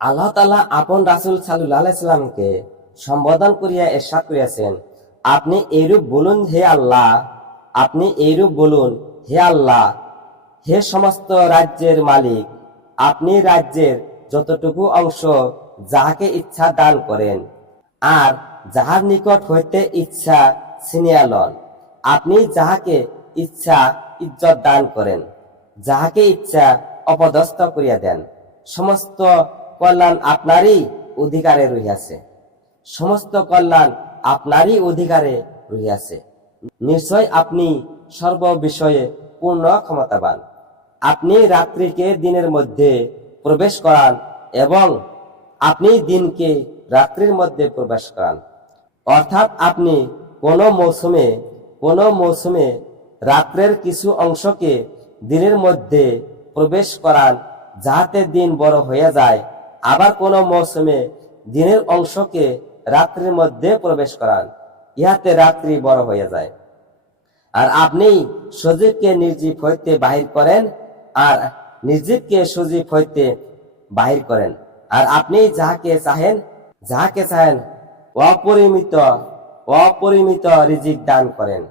আল্লাহ তাআলা আপন রাসূল সাল্লাল্লাহু আলাইহি সাল্লামকে সম্বোধন করিয়া ইরশাদ করিয়াছেন, আপনি এইরূপ বলুন, হে আল্লাহ, আপনি এইরূপ বলুন, হে আল্লাহ, হে সমস্ত রাজ্যের মালিক, আপনি রাজ্যের যতটুকু অংশ যাহাকে ইচ্ছা দান করেন, আর যাহার নিকট হইতে ইচ্ছা ছিনিয়া লন। আপনি যাহাকে ইচ্ছা ইজ্জত দান করেন, যাহাকে ইচ্ছা অপদস্থ করিয়া দেন। সমস্ত কল্যাণ আপনারই অধিকারে রহিয়াছে, সমস্ত কল্যাণ আপনারই অধিকারে রহিয়াছে। নিশ্চয় আপনি সর্ব বিষয়ে পূর্ণ ক্ষমতাবান। আপনি রাত্রিকে দিনের মধ্যে প্রবেশ করান এবং আপনি দিনকে রাত্রির মধ্যে প্রবেশ করান। অর্থাৎ আপনি কোনো মৌসুমে রাত্রের কিছু অংশকে দিনের মধ্যে প্রবেশ করান যাহাতে দিন বড় হয়ে যায়, আবার কোনো মৌসুমে দিনের অংশকে রাত্রির মধ্যে প্রবেশ করান, ইহাতে রাত্রি বড় হয়ে যায়। আর আপনি সজীবকে নির্জীব হইতে বাহির করেন, আর নির্জীবকে সজীব হইতে বাহির করেন। আর আপনি যাহাকে চাহেন অপরিমিত রিজিক দান করেন।